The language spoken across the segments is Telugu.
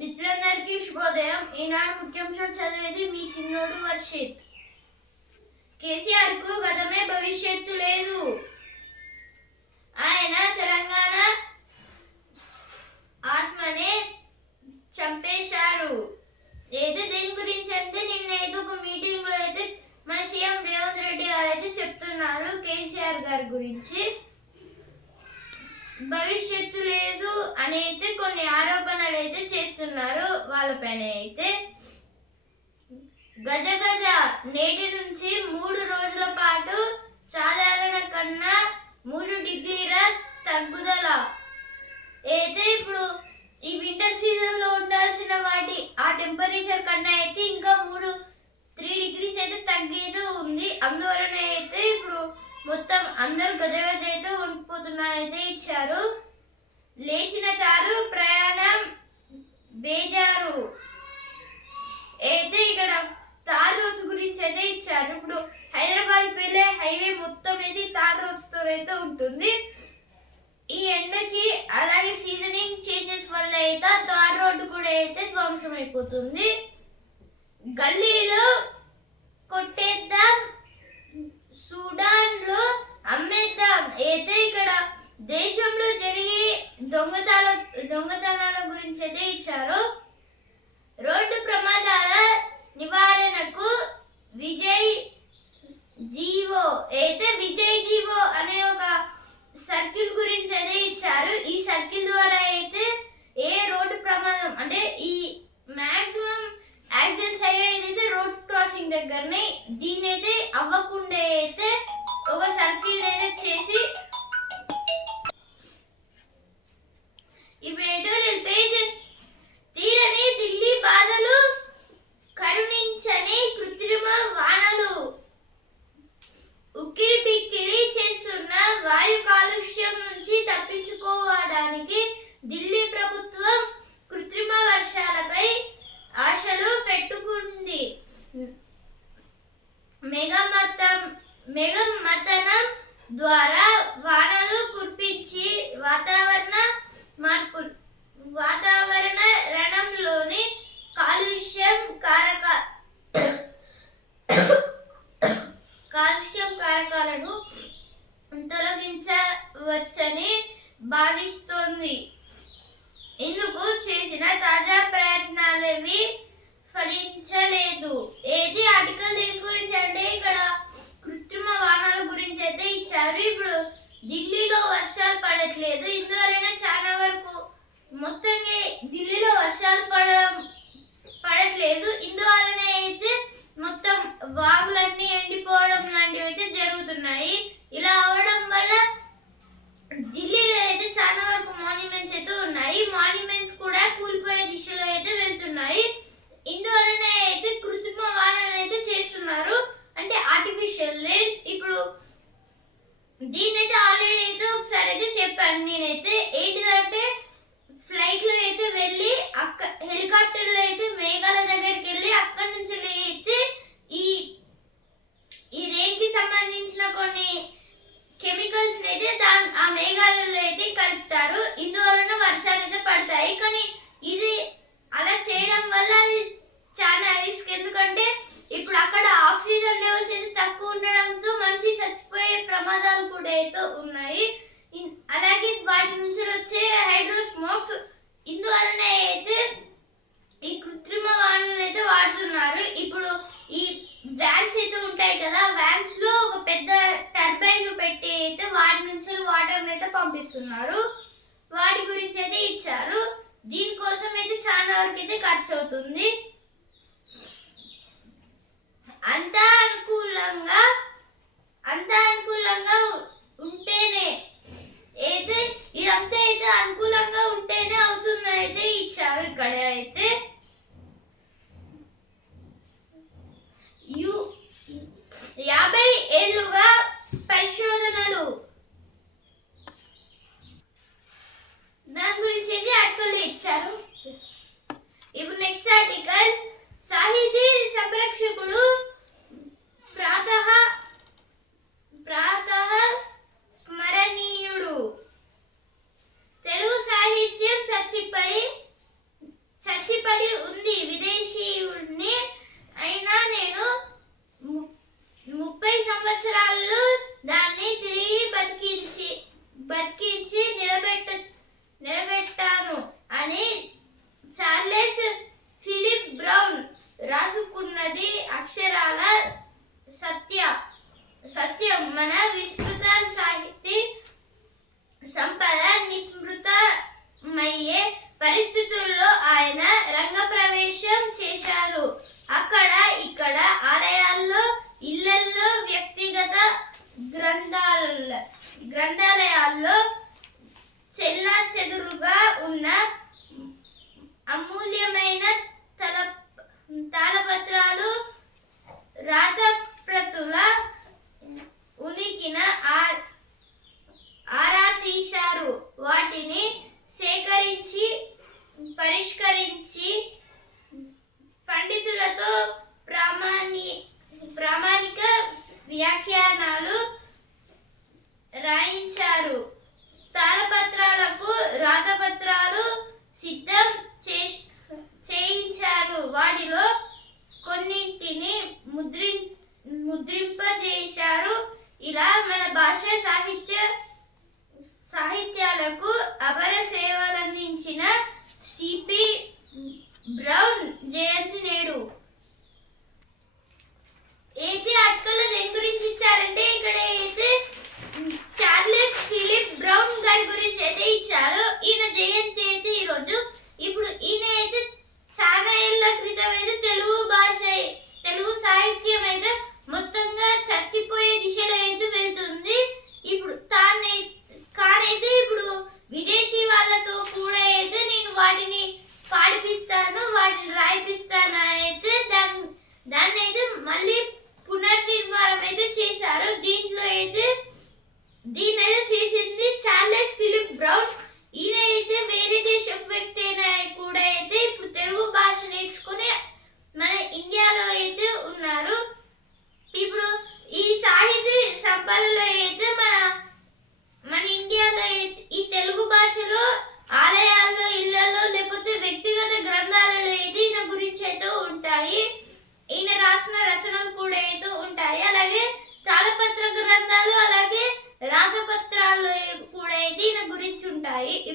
మిత్రులందరికీ శుభోదయం. ఈనాడు ముఖ్యాంశాలు చదివేది మీ చిన్నోడు వర్షిత్. కేసీఆర్కు గతమే భవిష్యత్తు లేదు. ఆయన తెలంగాణ ఆత్మనే చంపేశారు. ఏదో దేని గురించి అంటే నిన్న అయితే ఒక మీటింగ్లో అయితే మన సీఎం రేవంత్ రెడ్డి గారు అయితే చెప్తున్నారు కేసీఆర్ గారి గురించి. భవిష్యత్తు లేదు అని అయితే కొన్ని ఆరోపణలు అయితే చేస్తున్నారు వాళ్ళపైన అయితే గజ గజ నేటి నుంచి మూడు రోజుల పాటు సాధారణ కన్నా మూడు డిగ్రీల తగ్గుదల. అయితే ఇప్పుడు ఈ వింటర్ సీజన్లో ఉండాల్సిన వాటి ఆ టెంపరేచర్ కన్నా అయితే ఇంకా మూడు త్రీ డిగ్రీస్ అయితే తగ్గేది ఉంది. అందువల్ల మొత్తం అందరూ గజగజైతే ఉండిపోతున్నారైతే ఇచ్చారు. లేచిన తారు ప్రయాణం బేజారు. అయితే ఇక్కడ తార్ రోడ్స్ గురించి అయితే ఇచ్చారు. ఇప్పుడు హైదరాబాద్కి వెళ్ళే హైవే మొత్తం అయితే తార్ రోజుతో అయితే ఉంటుంది. ఈ ఎండకి అలాగే సీజనింగ్ చేంజెస్ వల్ల అయితే తార్ రోడ్డు కూడా అయితే ధ్వంసం అయిపోతుంది. గల్లీలో కొట్టేద్దాం సూడాన్లో అమ్మేద్దాం. అయితే ఇక్కడ దేశంలో జరిగే దొంగతన దొంగతనాల గురించి అయితే ఇచ్చారు. రోడ్డు ప్రమాదాల నివారణకు విజయ్ జీవో అయితే విజయ్ జీవో అనే ఒక సర్కిల్ గురించి అయితే ఇచ్చారు. ఈ సర్కిల్ ద్వారా అయితే ఏ రోడ్డు ప్రమాదం అంటే ఈ మాక్సిమం యాక్సిడెంట్స్ అయ్యేది అయితే రోడ్ దగ్గరనే దీన్ని అయితే అవ్వకుండా అయితే ఒక సర్కిల్ అయితే చేసి ఇప్పుడు ఎడిటోరియల్ పేజ్ తీరని ఢిల్లీ బాధలు కరుణించని కృత్రిమ వానలు ఉక్కిరి బిక్కిరి చేస్తున్న వాయు కాలుష్యం నుంచి తప్పించుకోవడానికి ఢిల్లీ ప్రభుత్వం కృత్రిమ వర్షాలపై ఆశలు పెట్టుకుంది. మెగమతం మెగమతనం ద్వారా వానలు కురిపించి వాతావరణ మార్పు వాతావరణ రణంలోని కాలుష్యం కారక కాలుష్యం కారకాలను తొలగించవచ్చని భావిస్తోంది ఇందుకు చేసిన తాజా ప్రయత్నాలేవి ఫలించలేదు ఏది ఆర్టికల్ దేని గురించి అంటే ఇక్కడ కృత్రిమ వాహనాల గురించి అయితే ఇచ్చారు ఇప్పుడు ఢిల్లీలో వర్షాలు పడట్లేదు ఇందువలన చాలా వరకు మొత్తంగా ఢిల్లీలో వర్షాలు పడడం పడట్లేదు ఇందువలన అయితే మొత్తం వాగులన్నీ ఎండిపోవడం లాంటివి అయితే జరుగుతున్నాయి ఇలా అవడం వల్ల ఢిల్లీలో అయితే చాలా వరకు మాన్యుమెంట్స్ అయితే ఉన్నాయి మాన్యుమెంట్స్ కూడా కూలిపోయే దిశలో అయితే వెళ్తున్నాయి ఇందువలన అయితే కృత్రిమ వాహనాలు అయితే చేస్తున్నారు అంటే ఆర్టిఫిషియల్ రెయిన్స్ ఇప్పుడు దీన్నైతే ఆల్రెడీ అయితే ఒకసారి అయితే చెప్పాను నేనైతే ఏంటిదంటే ఫ్లైట్లో అయితే వెళ్ళి అక్క హెలికాప్టర్లో అయితే మేఘాల దగ్గరికి వెళ్ళి అక్కడి నుంచి అయితే ఈ ఈ రెయిన్కి సంబంధించిన కొన్ని కెమికల్స్ అయితే దాని ఆ మేఘాలలో అయితే కలుపుతారు ఇందువలన వర్షాలు అయితే పడతాయి కానీ ఇది అలా చేయడం వల్ల అది చాలా రిస్క్ ఎందుకంటే ఇప్పుడు అక్కడ ఆక్సిజన్ లెవెల్స్ అయితే తక్కువ ఉండడంతో మనిషి చచ్చిపోయే ప్రమాదాలు కూడా అయితే ఉన్నాయి ఇన్- అలాగే వాటి నుంచి వచ్చే హైడ్రో స్మోక్స్ ఇందువలన అయితే ఈ కృత్రిమ వాహనాలు అయితే వాడుతున్నారు ఇప్పుడు ఈ వ్యాన్స్ అయితే ఉంటాయి కదా వ్యాన్స్లో ఒక పెద్ద టర్బైన్లు పెట్టి అయితే వాటి నుంచి వాటర్ అయితే పంపిస్తున్నారు వాటి గురించి అయితే ఇచ్చారు దీనికోసం అయితే చాలా వరకు అయితే ఉంటుంది అంత అనుకూలంగా అంత అనుకూలంగా ఉంటేనే అయితే ఇదంతా అయితే అనుకూలంగా ఉంటేనే అవుతుంది అయితే ఇచ్చారు ఇక్కడ అయితే యు యాభై ఏళ్ళుగా పరిశోధనలు. దాని గురించి అయితే ఆర్టికల్ ఇచ్చారు ఇప్పుడు నెక్స్ట్ ఆర్టికల్ సాహితీ సంరక్షకుడు ప్రాతః ప్రాతః స్మరణీయుడు. తెలుగు సాహిత్యం చచ్చిపడి చచ్చిపడి ఉంది. విదేశీయుడిని అయినా నేను ముప్పై సంవత్సరాల్లో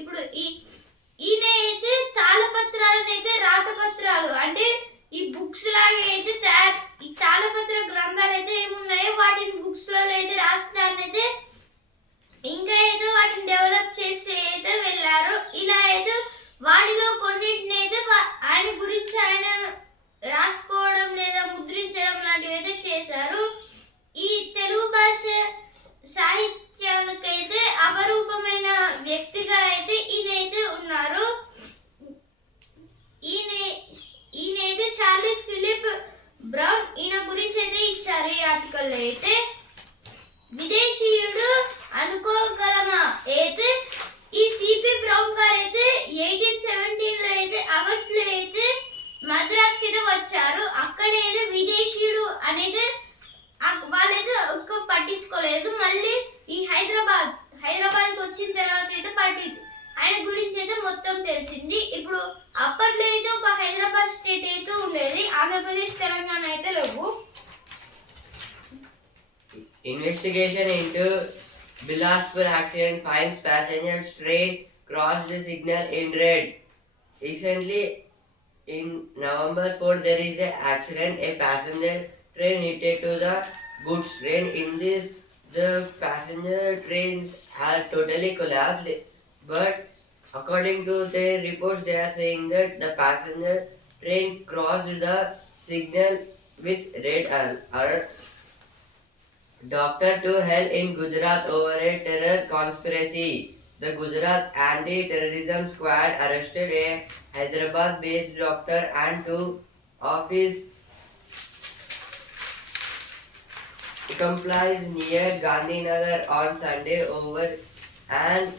ఇప్పుడు ఈ ఈయన అయితే తాళపత్రాలను అయితే రాతపత్రాలు. అంటే ఈ బుక్స్ లాగా అయితే తయారు ఈ తాళపత్ర గ్రంథాలు అయితే ఏమున్నాయో వాటిని బుక్స్లలో అయితే రాస్తానైతే అయితే ఇంకా అయితే వాటిని డెవలప్ చేసి అయితే వెళ్ళారు. ఇలా అయితే వాటిలో కొన్నింటిని అయితే వా- ఆయన గురించి ఆయన రాసుకోవడం లేదా ముద్రించడం లాంటివి అయితే చేశారు. ఈ తెలుగు భాష సాహిత్యానికైతే అపరూపమైన వ్యక్తిగా అయితే ఈయన అయితే ఉన్నారు. ఈయన ఈయన అయితే చార్లెస్ ఫిలిప్ బ్రౌన్ ఈయన గురించి అయితే ఇచ్చారు ఈ ఆర్టికల్లో అయితే. విదేశీయుడు అనుకోగలమా అయితే? ఈ సిపి బ్రౌన్ గారు అయితే ఎయిటీన్ సెవెంటీన్లో అయితే ఆగస్టులో అయితే మద్రాస్కి అయితే వచ్చారు. అక్కడ Investigation into Bilaspur accident finds passenger train crossed the signal in red. Recently, in November 4, there is a accident. A passenger train hit to the goods train. In this, the passenger trains are totally collapsed. But according to their reports, they are saying that the passenger train crossed the signal with red al- alert. Doctor to hell in Gujarat over a terror conspiracy. The Gujarat Anti-Terrorism Squad arrested a Hyderabad-based doctor and two of his accomplices near Gandhinagar on Sunday over an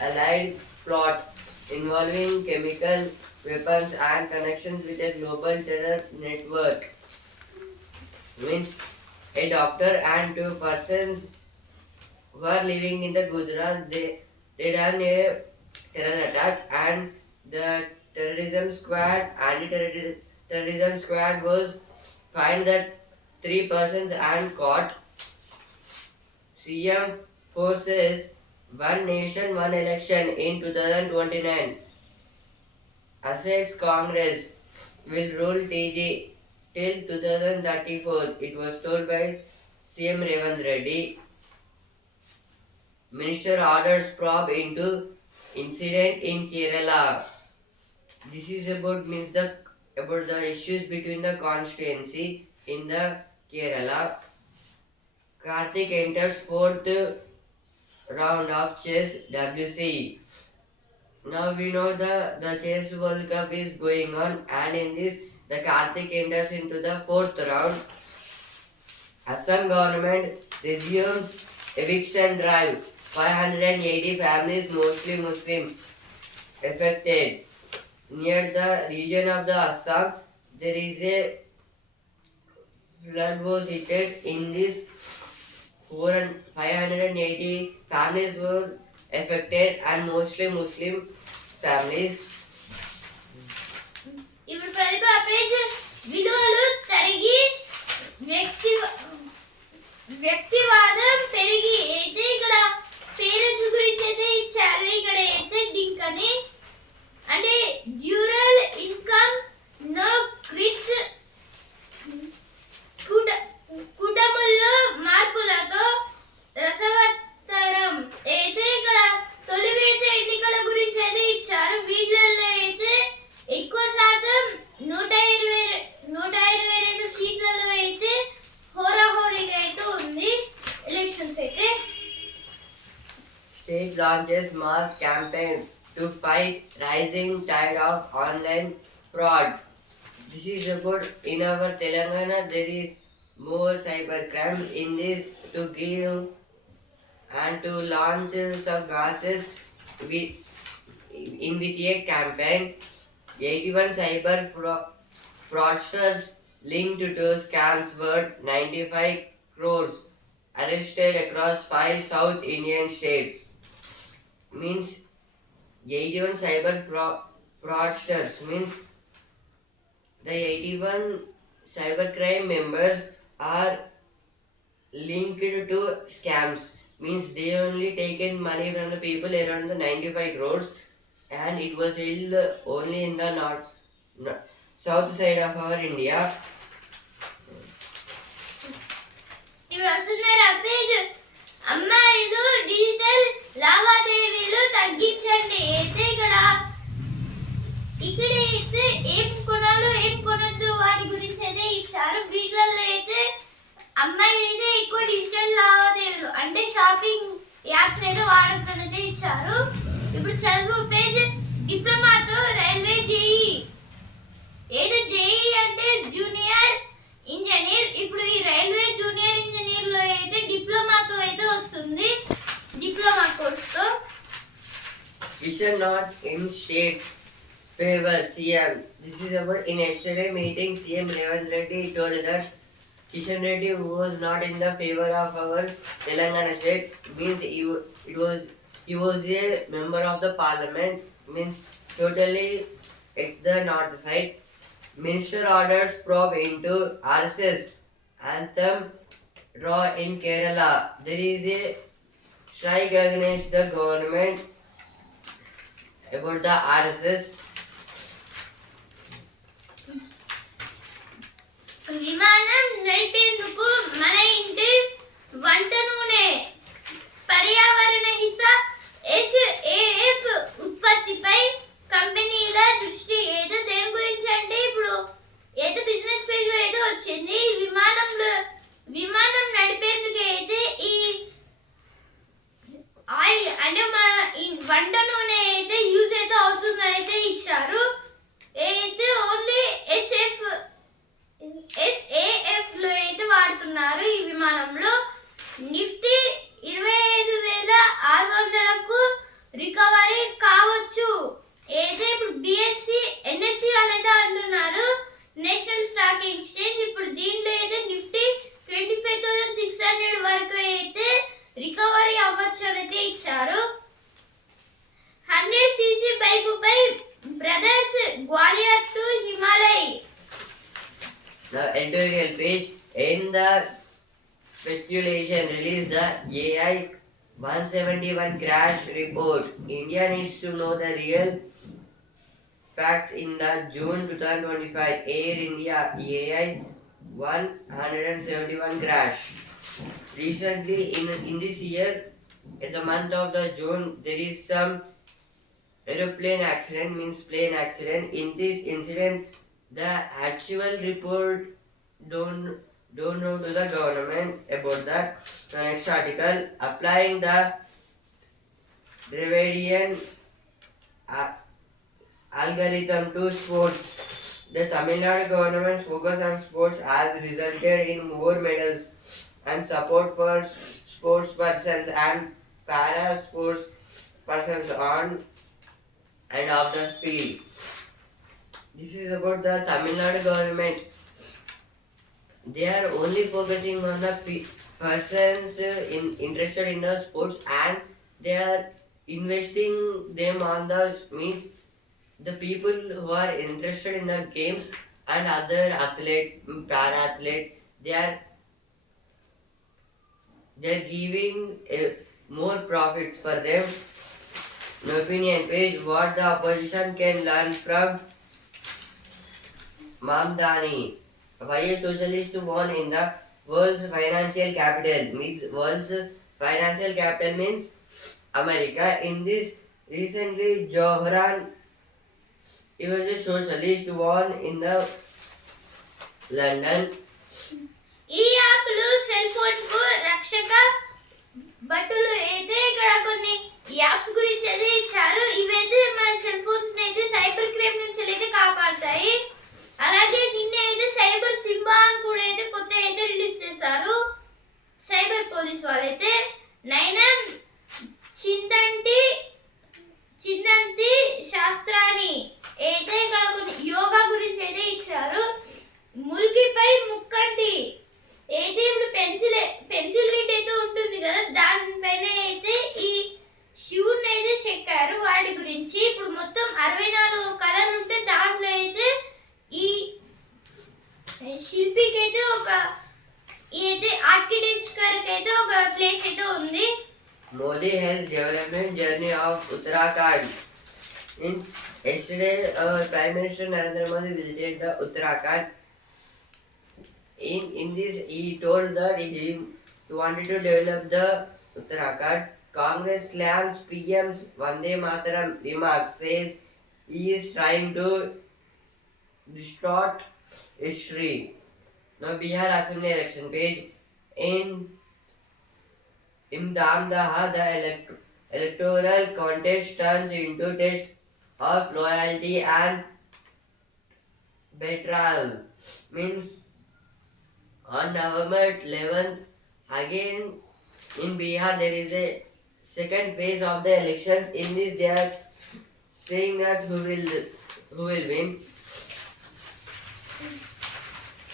allied plot involving chemical weapons and connections with a global terror network. Means a doctor and two persons were living in the Gujarat, they, they done a terror attack and the terrorism squad, anti-terrorism terrorism squad was find that three persons and caught. CM forces one nation, one election in 2029. Assets Congress will rule TG till 2034. It was told by CM Revant Reddy. Minister orders probe into incident in Kerala. this is about means the about the issues between the constituency in the Kerala. Karthik enters fourth round of chess WC. Now we know the the chess World Cup is going on, and in this the Karthik enters into the fourth round. Assam government resumes eviction drive. 580 families, mostly Muslim, affected. Near the region of the Assam, there is a flood was hit. In this, 4 580 families were affected, and mostly Muslim families. విలువలు తరిగి వ్యక్తి వ్యక్తివాదం పెరిగి అయితే ఇక్కడ పేరెంట్స్ గురించి అయితే ఇచ్చారు. ఇక్కడ అయితే డింక్ అని. అంటే డ్యూరల్ ఇన్కమ్ నో క్రిట్స్ కుట కుటుంబంలో మార్పులతో రసవత్తరం అయితే ఇక్కడ తొలి విడత ఎన్నికల గురించి అయితే ఇచ్చారు. వీటిల్లో అయితే ఎక్కువ శాతం నూట ఇరవై నూట ఇరవై రెండు సీట్లలో అయితే హోరాహోరీగా అయితే ఉంది ఎలక్షన్స్ అయితే State launches mass campaign to fight rising tide of online fraud. This is about in our Telangana there is more cyber crimes in this to give and to launch some masses with in with a campaign. 81 cyber fra- fraudsters linked to scams worth 95 crores arrested across five South Indian states. Means 81 cyber fra- fraudsters means the 81 cybercrime members are linked to scams means they only taken money from the people around the 95 crores and it was held only in the north, no- south side of our ఇప్పుడు వస్తున్నారు పేజ్ అమ్మాయిలు డిజిటల్ లావాదేవీలు తగ్గించండి. అయితే ఇక్కడ ఇక్కడ అయితే ఏం కొనాలో ఏం కొనొద్దు వాటి గురించి అయితే ఇచ్చారు వీటిల్లో అయితే అమ్మాయిలు అయితే ఎక్కువ డిజిటల్ లావాదేవీలు అంటే షాపింగ్ యాప్స్ అయితే వాడొద్దనైతే ఇచ్చారు. ఇప్పుడు చదువు పేజ్ డిప్లొమాతో రైల్వే జేఈ ఏదో జేఈ అంటే జూనియర్ ఇంజనీర్ ఇప్పుడు ఈ రైల్వే జూనియర్ ఇంజనీర్లో అయితే డిప్లొమాతో అయితే వస్తుంది డిప్లొమా కోర్స్తో Kishan not in states favor CM. This is about in yesterday meeting CM Revanth Reddy told that Kishan Reddy who was not in the favor of our Telangana state means he, wa- it was he was a member of the parliament means totally at the north side. Minister orders probe into RSS anthem draw in Kerala. There is a strike against the government about the RSS. విమానం నడిపేందుకు మన ఇంటి వంట నూనె పర్యావరణ హిత ఎస్ఏఎఫ్ ఉత్పత్తిపై కంపెనీల దృష్టి ఏదో దేని గురించి అంటే ఇప్పుడు ఏదో బిజినెస్ పేజ్లో ఏదో వచ్చింది ఈ విమానంలో విమానం నడిపేందుకు అయితే ఈ ఆయిల్ అంటే మా ఈ వంట నూనె అయితే యూజ్ అయితే అవుతుందని అయితే ఇచ్చారు. అయితే ఓన్లీ ఎస్ఎఫ్ ఎస్ఏఎఫ్లో అయితే వాడుతున్నారు ఈ విమానంలో. నిఫ్ released the AI 171 crash report. India needs to know the real facts in the June 2025 Air India AI 171 crash. Recently, in, in this year, in the month of the June, there is some aeroplane accident means plane accident. In this incident, the actual report don't don't know to the government about that. The next article applying the Dravidian a- uh, algorithm to sports. The Tamil Nadu government's focus on sports has resulted in more medals and support for sports persons and para sports persons on and off the field. This is about the Tamil Nadu government. They are only focusing on the pe- persons uh, in interested in the sports and they are investing them on the means the people who are interested in the games and other athlete para athlete they are they are giving a more profit for them. No opinion page what the opposition can learn from Mamdani fire socialist born in the world's financial capital means world's financial capital means America in this recently Zohran he was a socialist born in the London ఈ యాప్లు సెల్ ఫోన్కు రక్షక బట్టలు అయితే ఇక్కడ కొన్ని యాప్స్ గురించి అయితే ఇచ్చారు. ఇవైతే మన సెల్ ఫోన్స్ అయితే సైబర్ క్రైమ్ నుంచి అయితే కాపాడతాయి. అలాగే నిన్న అయితే సైబర్ సింబా అని కూడా అయితే కొత్త అయితే రిలీజ్ చేశారు. సైబర్ పోలీస్ వాళ్ళైతే నైనా wanted to develop the Uttarakhand. Congress claims PM's Vande Mataram remark says he is trying to distort history. Now Bihar Assembly election page in in Damdaha, the elect- electoral contest turns into test of loyalty and betrayal. Means on November 11th, again in Bihar, there is a second phase of the elections. In this, they are saying that who will who will win.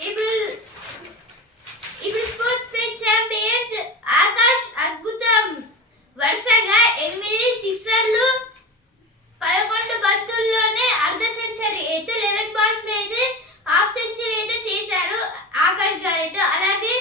ఇప్పుడు ఇప్పుడు స్పోర్ట్స్ ఛాంపియన్స్ ఆకాష్ అద్భుతం వరుసగా ఎనిమిది సిక్సర్లు పదకొండు బంతుల్లోనే అర్ధ సెంచరీ అయితే లెవెన్ పాయింట్స్ అయితే హాఫ్ సెంచరీ అయితే చేశారు ఆకాష్ గారు అయితే అలాగే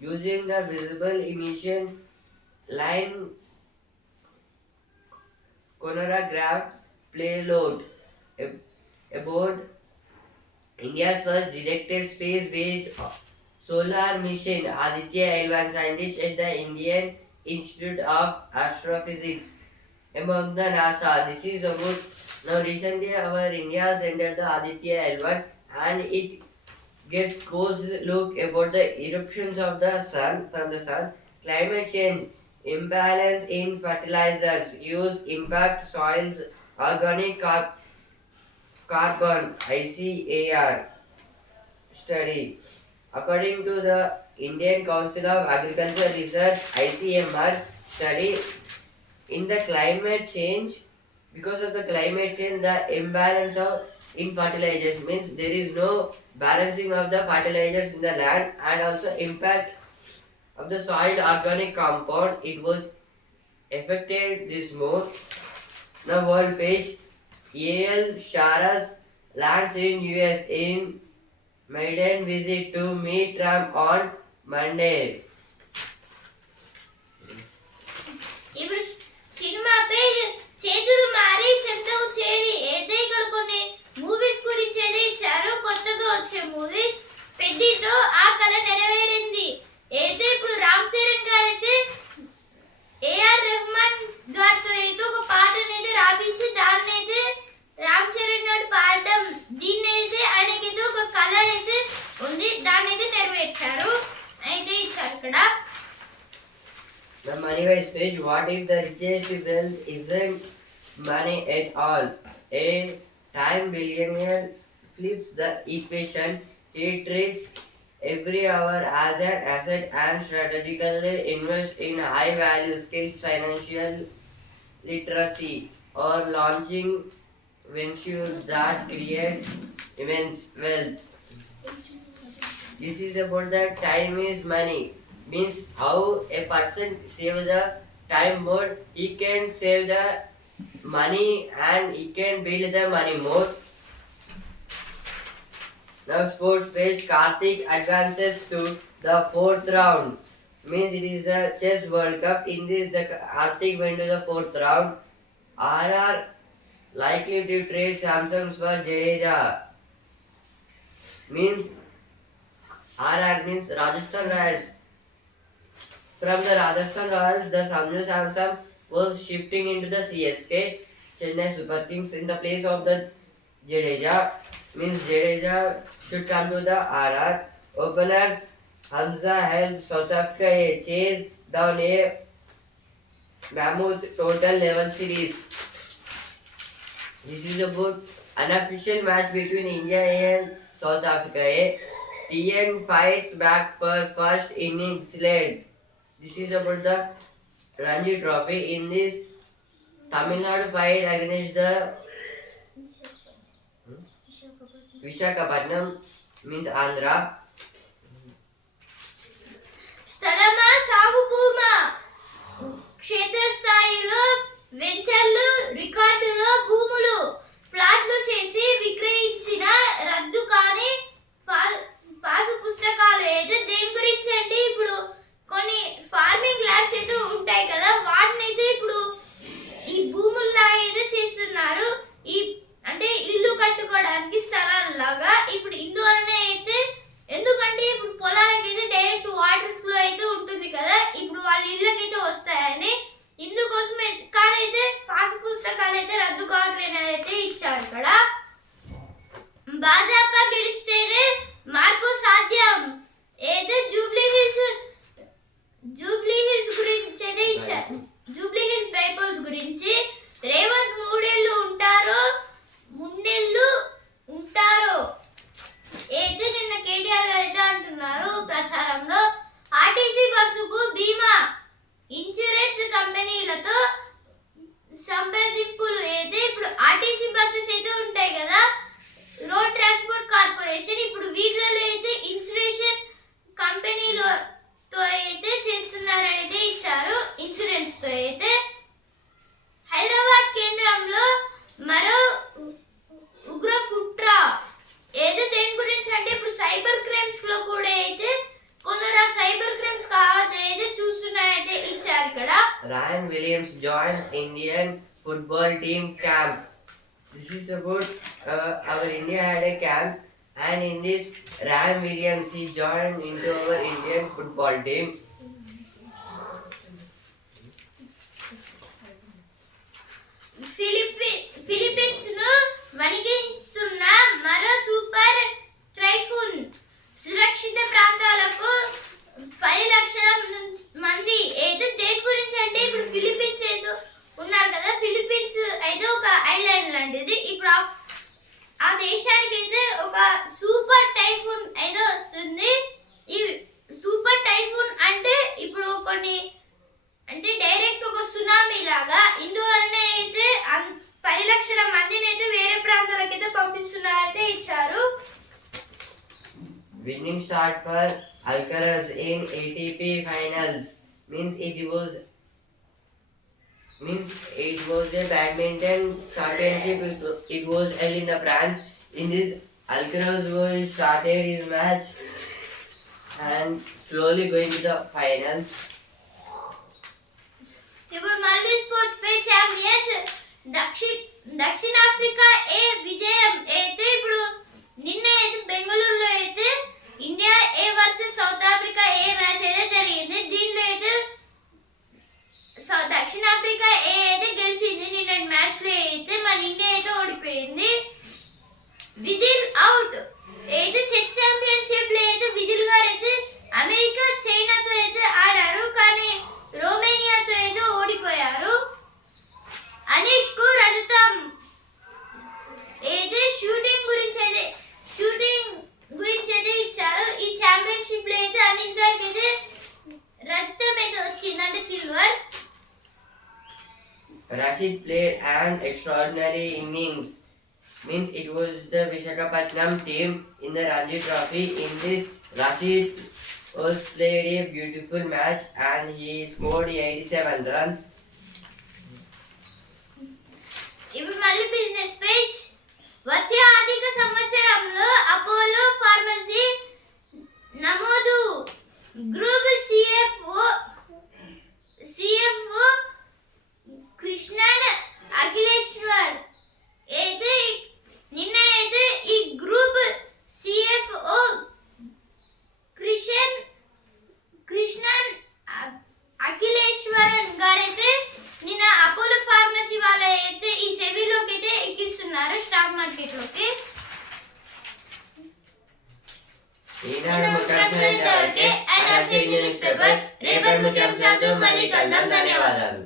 using the visible emission line coronagraph payload aboard India's first directed space-based solar mission. Aditya L1 scientist at the Indian Institute of Astrophysics among the NASA. This is about now recently our India sent out the Aditya L1 and it get close look about the eruptions of the sun from the sun, climate change, imbalance in fertilizers, use impact soils, organic car- carbon ICAR study. According to the Indian Council of Agriculture Research ICMR study, in the climate change, because of the climate change, the imbalance of in fertilizers means there is no balancing of the fertilizers in the land and also impact of the soil organic compound. It was affected this more. Now world page AL Sharas lands in US in maiden visit to meet Trump on Monday. ఇప్పుడు సినిమా పేరు చేతులు మారి చెంతకు చేరి అయితే ఇక్కడ కొన్ని మూవీస్ గురించి అయితే ఇచ్చారు కొత్తగా వచ్చే మూవీస్ పెద్దితో ఆ కళ నెరవేరింది. అయితే ఇప్పుడు రామ్ చరణ్ గారు అయితే ఏఆర్ రెహమాన్ గారితో అయితే ఒక పాట అనేది రాపించి దాన్ని అయితే రామ్ చరణ్ గారు పాడడం దీన్ని అయితే ఆయనకైతే ఒక కళ అయితే ఉంది. దాన్ని అయితే నెరవేర్చారు. అయితే ఇచ్చారు ఇక్కడ. The money wise page, what if the richest wealth isn't money at all? A time billionaire flips the equation. He treats every hour as an asset and strategically invests in high value skills, financial literacy, or launching ventures that create immense wealth. This is about the time is money. Means how a person save the time more, he can save the money and he can build the money more. Now sports page Karthik advances to the fourth round. Means it is the chess world cup. In this the Karthik went to the fourth round. RR likely to trade Samsung for Jadeja. Means RR means Rajasthan Royals. From the Rajasthan Royals, the Sanju Samsung was shifting into the CSK, Chennai Super Kings, in the place of the Jadeja. Means Jadeja should come to the RR. Openers Hamza helped South Africa a chase down a mammoth total level series. This is about unofficial match between India and South Africa A. TN fights back for first innings lead. This is about the Ranji Trophy. In this, Tamil Nadu fight against the Vishakhapatnam means Andhra. స్థలమా సాగు భూమా క్షేత్రస్థాయిలో వెంచర్లు రికార్డులో భూములు ప్లాట్లు చేసి విక్రయించిన రద్దు కాని పా- పాసు పుస్తకాలు అయితే దేని గురించి అండి ఇప్పుడు కొన్ని ఫార్మింగ్ ల్యాండ్స్ అయితే ఉంటాయి కదా వాటిని అయితే ఇప్పుడు ఈ భూముల్లా అయితే చేస్తున్నారు ఈ అంటే ఇల్లు కట్టుకోవడానికి స్థలాల్లాగా ఇప్పుడు ఇందువలన అయితే ఎందుకంటే ఇప్పుడు పొలాలకైతే డైరెక్ట్ వాటర్ ఫ్లో అయితే ఉంటుంది కదా ఇప్పుడు వాళ్ళ ఇళ్ళకైతే వస్తాయని ఇందుకోసం అయితే- కానీ అయితే పాస్ పుస్తకాలు అయితే రద్దు కావట్లేని అయితే ఇచ్చారు ఇక్కడ భాజపా గెలిస్తేనే మార్పు సాధ్యం అయితే జూబ్లీ హిల్స్ జూబ్లీ హిల్స్ గురించి అయితే ఇచ్చారు జూబ్లీ హిల్స్ బైపోల్స్ గురించి రేవంత్ మూడేళ్ళు ఉంటారు మున్నేళ్ళు ఉంటారు అయితే నిన్న కేటీఆర్ గారు అయితే అంటున్నారు ప్రచారంలో ఆర్టీసీ బస్సుకు బీమా ఇన్సూరెన్స్ కంపెనీలతో సంప్రదింపులు అయితే ఇప్పుడు ఆర్టీసీ బస్సెస్ అయితే ఉంటాయి కదా రోడ్ ట్రాన్స్పోర్ట్ కార్పొరేషన్ ఇప్పుడు వీటిలలో అయితే ఇన్సూరేషన్ కంపెనీలతో అయితే చేస్తున్నారని అయితే ఇచ్చారు ఇన్సూరెన్స్తో అయితే హైదరాబాద్ కేంద్రంలో మరో ఉగ్ర కుట్ర ఏదో దేని గురించి అంటే ఇప్పుడు సైబర్ క్రైమ్స్లో కూడా అయితే కొందరు ఆ సైబర్ క్రైమ్స్ కావద్దని అయితే చూస్తున్నారైతే ఇచ్చారు ఇక్కడ Ryan Williams joins Indian football team camp. This is about uh, our India had a camp, and in this, Ryan Williams he joined into our Indian football ఫిలిప్పీన్స్ను వణికిస్తున్న మరో సూపర్ ట్రైఫూన్ సురక్షిత ప్రాంతాలకు పది లక్షల started his match and slowly going to the finals. ఇప్పుడు మళ్ళీ స్పోర్ట్స్ పే ఛాంపియన్స్ దక్షిణ దక్షిణాఫ్రికా ఏ విజయం Rashid was played a beautiful match and he scored 87 runs. ఇప్పుడు మళ్ళీ బిజినెస్ పేజ్ వచ్చే ఆర్థిక సంవత్సరంలో అపోలో ఫార్మసీ నమోదు. Group CFO CFO Krishnan Akhileshwar. అయితే నిన్న అయితే ఈ గ్రూప్ సిఎఫ్ఓ కృషన్ కృష్ణన్ అ- అఖిలేశ్వరన్ గారైతే నిన్న అపోలో ఫార్మసీ వాళ్ళ అయితే ఈ సెబీలోకి అయితే ఎక్కిస్తున్నారు స్టాక్ మార్కెట్ లోకి ఈనాడు ముఖ్యాంశాలు ఇంతవరకే. అండ్ వచ్చే న్యూస్ పేపర్ రేపటి ముఖ్యాంశాలతో మళ్ళీ కలుద్దాం ధన్యవాదాలు